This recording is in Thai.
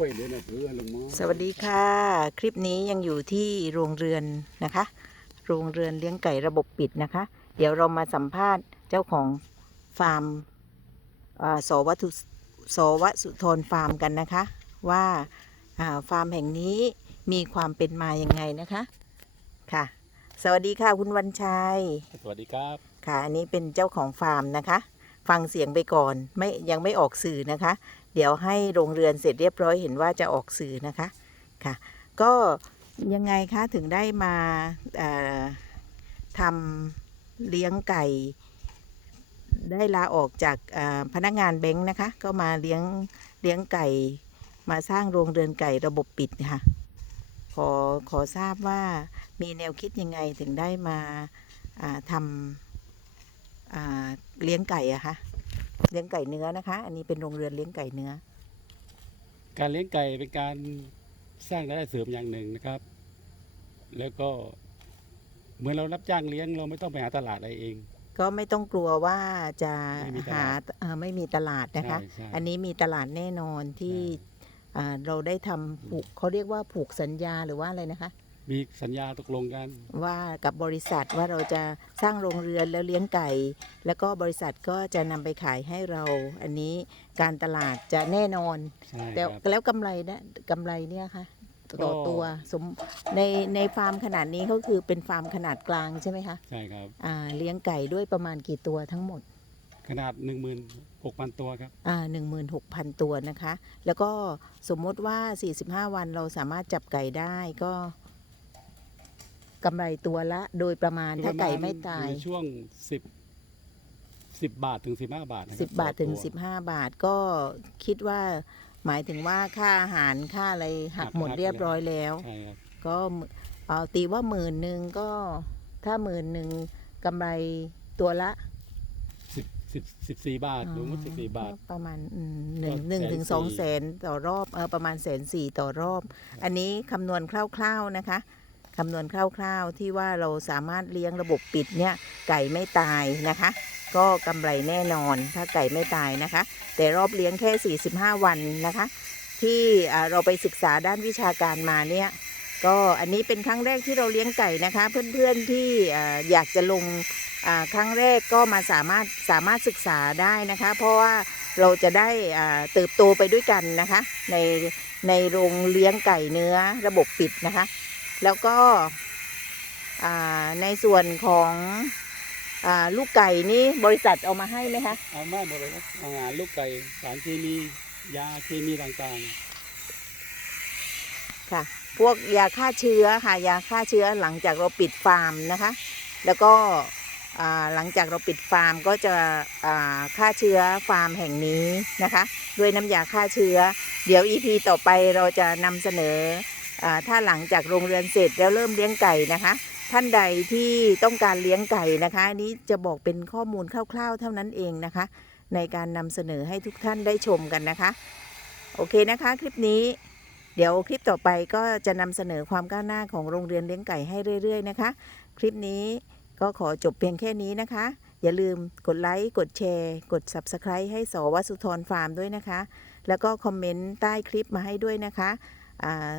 ไปเลยนะเพื่อนลงมาสวัสดีค่ะ คลิปนี้ยังอยู่ที่โรงเรือนนะคะ โรงเรือนเลี้ยงไก่ระบบปิดนะคะ เดี๋ยวเรามาสัมภาษณ์เจ้าของฟาร์มอ่าสวัตุสวสุทนฟาร์มกันนะคะ ว่าอ่าฟาร์มแห่งนี้มีความเป็นมายังไงนะคะค่ะ สวัสดีค่ะคุณวันชัย สวัสดีครับ ค่ะ อันนี้เป็นเจ้าของฟาร์มนะคะ ฟังเสียงไปก่อนไม่ยังไม่ออกสื่อนะคะ เดี๋ยวให้โรงเรือนเสร็จเรียบร้อยเห็นว่าจะออกสื่อนะคะค่ะ ก็ยังไงคะถึงได้มาทำเลี้ยงไก่ ได้ลาออกจากพนักงานแบงค์นะคะ ก็มาเลี้ยงเลี้ยงไก่ มาสร้างโรงเรือนไก่ระบบปิดค่ะขอขอทราบว่ามีแนวคิดยังไงถึงได้มาทำ เลี้ยงไก่อะคะเลี้ยงไก่เนื้อนะคะ อันนี้เป็นโรงเรือนเลี้ยงไก่เนื้อ การเลี้ยงไก่เป็นการสร้างรายได้เสริมอย่างหนึ่งนะครับ แล้วก็เหมือนเรารับจ้างเลี้ยงเราไม่ต้องไปหาตลาดอะไรเอง ก็ไม่ต้องกลัวว่าจะไม่มีตหาลาดเอ่อไม่มีตลาดนะคะ ใช่ใช่ อันนี้มีตลาดแน่นอนที่ใช่อ่าเราได้ทำผูกเขาเรียกว่าผูกสัญญาหรือว่าอะไรนะคะ มีสัญญาตกลงกัน ว่ากับบริษัทว่าเราจะสร้างโรงเรือนแล้วเลี้ยงไก่ แล้วก็บริษัทก็จะนำไปขายให้เรา อันนี้การตลาดจะแน่นอน ใช่แต่ครับ แล้วกำไรนะกำไรเนี่ยค่ะต่อก็ ตัวสมในในฟาร์มขนาดนี้ก็คือเป็นฟาร์มขนาดกลางใช่ไหมคะใช่ครับ อ่าเลี้ยงไก่ด้วยประมาณกี่ตัวทั้งหมดขนาดหนึ่งหมื่นหกพันตัวครับอ่าหนึ่งหมื่นหกพันตัวนะคะ แล้วก็สมมติว่า 45 วันเราสามารถจับไก่ได้ก็ กำไรตัวละโดยประมาณถ้าไก่ไม่ตายอยู่ช่วงสิบสิบบาทถึงสิบห้าบาทนะครั10บาทถึงต่อตัว15บาทก็คิดว่าหมายถึงว่าค่าอาหารค่าอะไรหักหมดเรียบร้อยแล้ว ใช่ครับ ก็เอาตีว่าหมื่นหนึ่งก็ถ้าหมื่นหนึ่งกำไรตัวละสิบสิบสิบสี่บาทรวมสิบสี่บาทก็ประมาณอืมหนึ่งก็หนึ่งถึงสอง140,000แสนต่อรอบเออประมาณแสนสี่ต่อรอบ อันนี้คำนวณคร่าวๆนะคะ คำนวณคร่าวๆที่ว่าเราสามารถเลี้ยงระบบปิดเนี่ยไก่ไม่ตายนะคะ ก็กำไรแน่นอนถ้าไก่ไม่ตายนะคะ แต่รอบเลี้ยงแค่ 45 วันนะคะ ที่เราไปศึกษาด้านวิชาการมาเนี่ยก็อันนี้เป็นครั้งแรกที่เราเลี้ยงไก่นะคะ เพื่อนๆที่อยากจะลงครั้งแรกก็มาสามารถสามารถศึกษาได้นะคะ เพราะว่าเราจะได้เติบโตไปด้วยกันนะคะ ในในโรงเลี้ยงไก่เนื้อระบบปิดนะคะ แล้วก็อ่าในส่วนของอาลูกไก่นี่บริษัทเอามาให้ไหมคะเอามาหมดเลยครับอาหารลูกไก่สารเคมียาเคมีต่างค่ะ พวกยาฆ่าเชื้อค่ะยาฆ่าเชื้อหลังจากเราปิดฟาร์มนะคะ แล้วก็อ่าหลังจากเราปิดฟาร์มก็จะอ่าฆ่าเชื้อฟาร์มแห่งนี้นะคะ ด้วยน้ำยาฆ่าเชื้อ เดี๋ยว EP ต่อไปเราจะนำเสนออา ถ้าหลังจากโรงเรือนเสร็จแล้วเริ่มเลี้ยงไก่นะคะ ท่านใดที่ต้องการเลี้ยงไก่นะคะนี้จะบอกเป็นข้อมูลคร่าวๆ เท่านั้นเองนะคะ ในการนำเสนอให้ทุกท่านได้ชมกันนะคะ โอเคนะคะคลิปนี้เดี๋ยวคลิปต่อไปก็จะนำเสนอความก้าวหน้าของโรงเรือนเลี้ยงไก่ให้เรื่อย ๆ นะคะ คลิปนี้ก็ขอจบเพียงแค่นี้นะคะ อย่าลืมกดไลค์ กดแชร์ กด Subscribe ให้สวสุธรฟาร์มด้วยนะคะ แล้วก็คอมเมนต์ใต้คลิปมาให้ด้วยนะคะอ่า